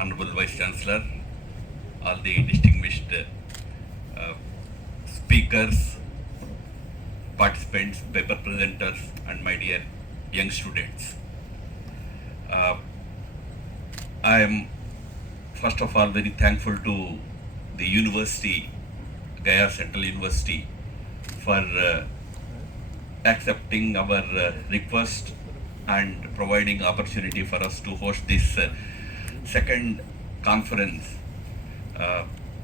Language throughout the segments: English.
Honorable Vice Chancellor, all the distinguished speakers, participants, paper presenters, and my dear young students. I am first of all very thankful to the university, Gaya Central University, for accepting our request and providing opportunity for us to host this second conference.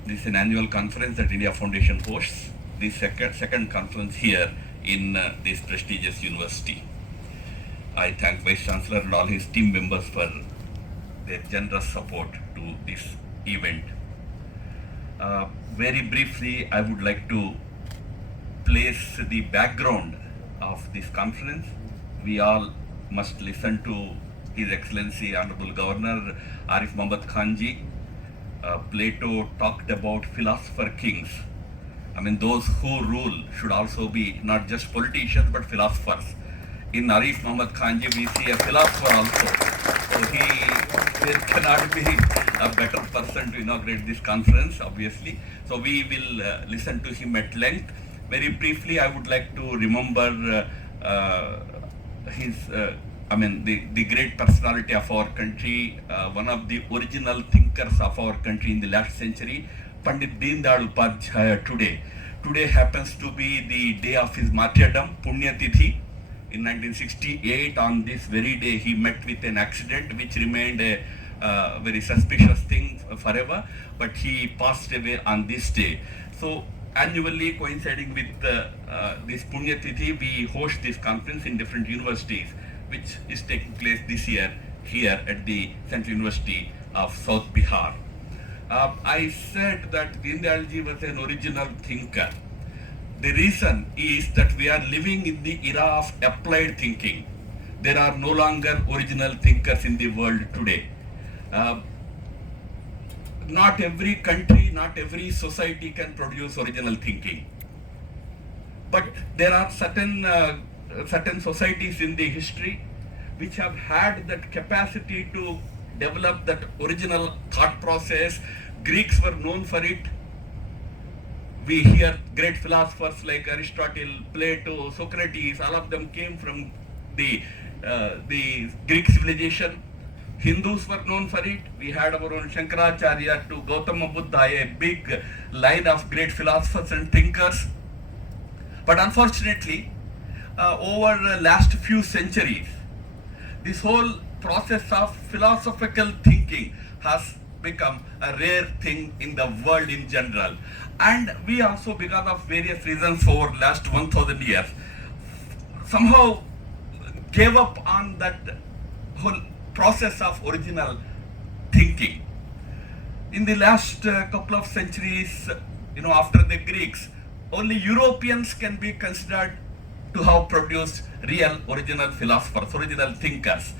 This is an annual conference that India Foundation hosts. This second conference here in this prestigious university. I thank Vice Chancellor and all his team members for their generous support to this event. Very briefly, I would like to place the background of this conference. We all must listen to His Excellency Honorable Governor Arif Muhammad Khan ji. Plato talked about philosopher kings. I mean, those who rule should also be not just politicians but philosophers. In Arif Muhammad Khan ji, we see a philosopher also. So there cannot be a better person to inaugurate this conference, obviously. So we will listen to him at length. Very briefly, I would like to remember the great personality of our country, one of the original thinkers of our country in the last century, Pandit Deen Dayal Upadhyaya today. Today happens to be the day of his martyrdom, Punya Tithi. In 1968, on this very day, he met with an accident which remained a very suspicious thing forever, but he passed away on this day. So annually, coinciding with this Punya Tithi, we host this conference in different universities, which is taking place this year here at the Central University of South Bihar. I said that Deen Dayal ji was an original thinker. The reason is that we are living in the era of applied thinking. There are no longer original thinkers in the world today. Not every country, not every society can produce original thinking. But there are certain societies in the history which have had that capacity to develop that original thought process. Greeks were known for it. We hear great philosophers like Aristotle, Plato, Socrates, all of them came from the Greek civilization. Hindus were known for it. We had our own Shankaracharya to Gautama Buddha, a big line of great philosophers and thinkers. But unfortunately, over the last few centuries, this whole process of philosophical thinking has become a rare thing in the world in general. And we also, because of various reasons over the last 1000 years, somehow gave up on that whole process of original thinking. In the last couple of centuries, after the Greeks, only Europeans can be considered to have produced real original philosophers, original thinkers.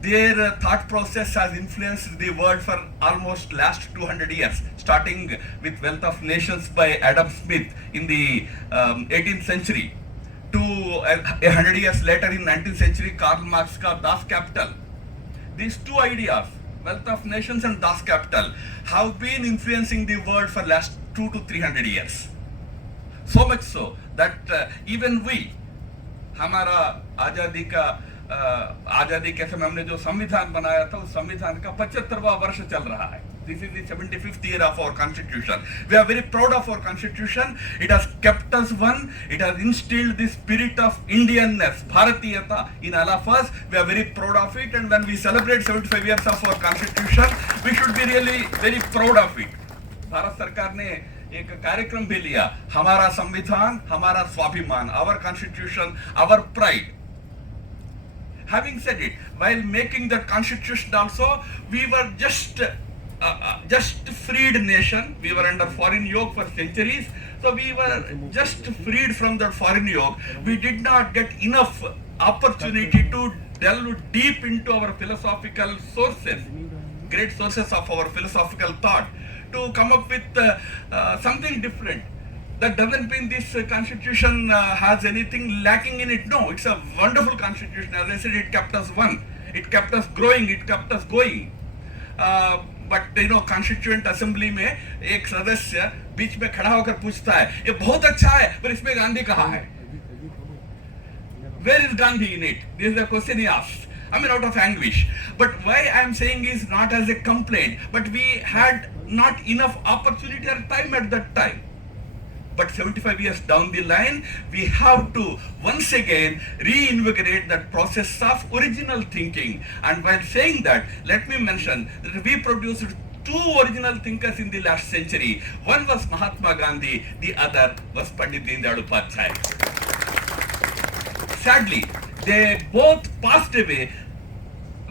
Their thought process has influenced the world for almost last 200 years, starting with Wealth of Nations by Adam Smith in the 18th century to 100 years later in 19th century, Karl Marx ka Das Kapital. These two ideas, Wealth of Nations and Das Kapital, have been influencing the world for last 200 to 300 years. So much so that even we, हमारा आज़ादी के समय हमने जो संविधान बनाया था, उस संविधान का 75वां वर्ष चल रहा है. This is the 75th year of our constitution. We are very proud of our constitution. It has kept us one. It has instilled the spirit of Indianness, Bharatiyata in all of us. We are very proud of it. And when we celebrate 75 years of our constitution, we should be really very proud of it. Bharat सरकार ने एक कार्यक्रम भी लिया, हमारा संविधान, हमारा स्वाभिमान, our constitution, our pride. Having said it, while making the constitution also, we were just freed nation. We were under foreign yoke for centuries. So we were just freed from that foreign yoke. We did not get enough opportunity to delve deep into our philosophical sources, great sources of our philosophical thought, to come up with something different. That doesn't mean this constitution has anything lacking in it. No, it's a wonderful constitution. As I said, it kept us one. It kept us growing. It kept us going. But constituent assembly में एक सदस्य बीच में खड़ा होकर पूछता है ये बहुत अच्छा है पर इसमें गांधी कहाँ है? Where is Gandhi in it? This is the question he asks. I mean, out of anguish. But why I am saying is not as a complaint, but we had not enough opportunity or time at that time. But 75 years down the line, we have to once again reinvigorate that process of original thinking. And while saying that, let me mention that we produced two original thinkers in the last century. One was Mahatma Gandhi, the other was Pandit Deen Upadhyay. Sadly, they both passed away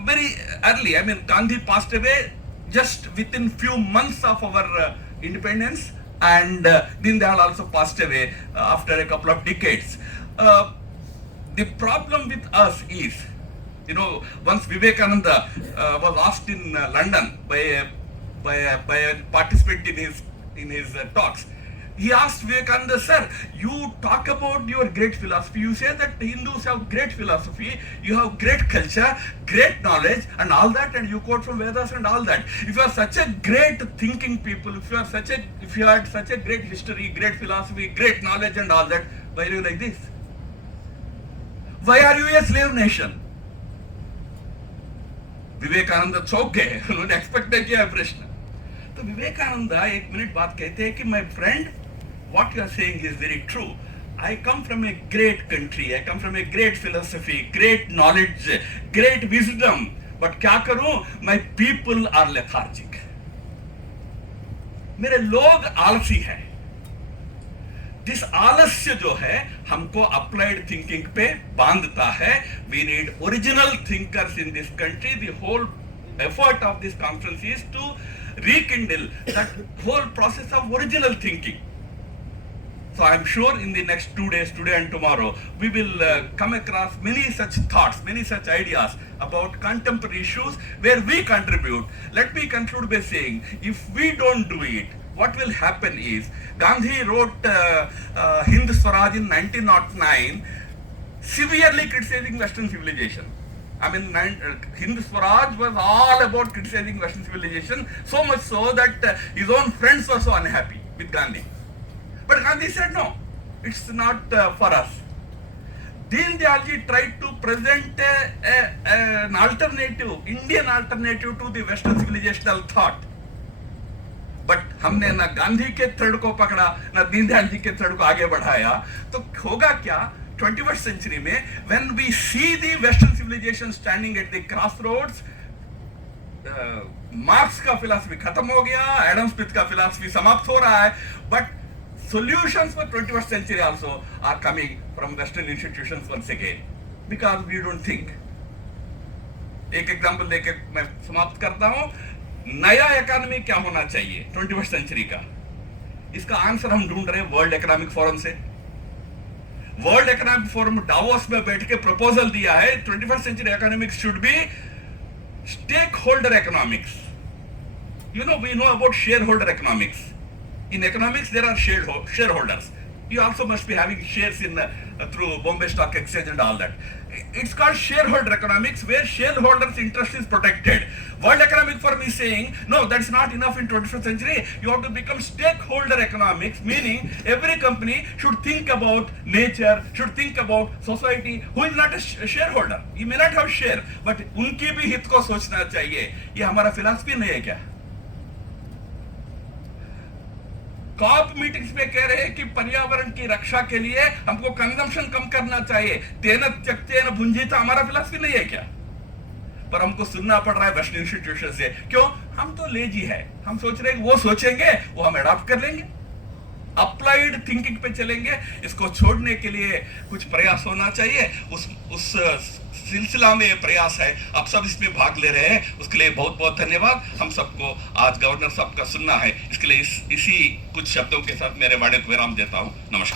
very early. I mean, Gandhi passed away just within few months of our independence, and Deen Dayal also passed away after a couple of decades. The problem with us is, once Vivekananda was asked in London by a participant in his talks. He asked Vivekananda, sir, you talk about your great philosophy. You say that Hindus have great philosophy, you have great culture, great knowledge and all that, and you quote from Vedas and all that. If you are such a great thinking people, if you had such a great history, great philosophy, great knowledge and all that, why are you like this? Why are you a slave nation? Vivekananda चौंक गए, उन्होंने expect किया प्रश्न. तो विवेकानंदा एक minute बाद कहते हैं कि my friend, what you are saying is very true. I come from a great country, I come from a great philosophy, great knowledge, great wisdom, but क्या करूं? My people are lethargic. मेरे लोग आलसी हैं. This आलस्य जो है हमको अप्लाइड थिंकिंग पे बांधता है. We need original thinkers in this country. The whole effort of this conference is to rekindle that whole process of original thinking. So I am sure in the next 2 days, today and tomorrow, we will come across many such thoughts, many such ideas about contemporary issues where we contribute. Let me conclude by saying, if we don't do it, what will happen is, Gandhi wrote Hind Swaraj in 1909, severely criticizing Western civilization. I mean, Hind Swaraj was all about criticizing Western civilization, so much so that his own friends were so unhappy with Gandhi. But Gandhi said, no, it's not for us. Deen Dayal ji tried to present an alternative, Indian alternative to the Western civilizational thought. But हमने ना गांधी के thread को पकड़ा, ना दीन दयाल जी के thread को आगे बढ़ाया, तो होगा क्या 21st century में, when we see the Western civilization standing at the crossroads, marks का फिलॉसफी खत्म हो गया, एडम स्मिथ का फिलॉसफी समाप्त हो रहा है, but solutions for 21st century also are coming from Western institutions once again, because we don't think. एक एग्जांपल देके मैं समाप्त करता हूं. नया इकोनॉमी क्या होना चाहिए 21st सेंचुरी का? इसका आंसर हम ढूंढ रहे हैं वर्ल्ड इकोनॉमिक फोरम से. वर्ल्ड इकोनॉमिक फोरम डावोस में बैठ के प्रपोजल दिया है, 21st century economics should be stakeholder economics. We know about shareholder economics. In economics, there are shareholders. You also must be having shares in through Bombay Stock Exchange and all that. It's called shareholder economics, where shareholders' interest is protected. World Economic Forum is saying, no, that's not enough in 21st century. You have to become stakeholder economics, meaning every company should think about nature, should think about society, who is not a shareholder. You may not have share, but उनकी भी हित को सोचना चाहिए. ये हमारा philosophy नहीं है क्या? कॉप मीटिंग्स में कह रहे हैं कि पर्यावरण की रक्षा के लिए हमको कंजम्पशन कम करना चाहिए. तेन त्यक्तेन भुंजीत हमारा फिलॉसफी नहीं है क्या? पर हमको सुनना पड़ रहा है वेस्टर्न इंस्टीट्यूशन से. क्यों? हम तो लेजी है. हम सोच रहे हैं वो सोचेंगे, वो हम अडॉप्ट कर लेंगे, अप्लाइड थिंकिंग पे चलेंगे. इसको छोड़ने के लिए कुछ प्रयास होना चाहिए. उस सिलसिला में ये प्रयास है. आप सब इसमें भाग ले रहे हैं, उसके लिए बहुत बहुत धन्यवाद. हम सबको आज गवर्नर साहब का सुनना है, इसके लिए इसी कुछ शब्दों के साथ मेरे वादे को विराम देता हूं. नमस्कार.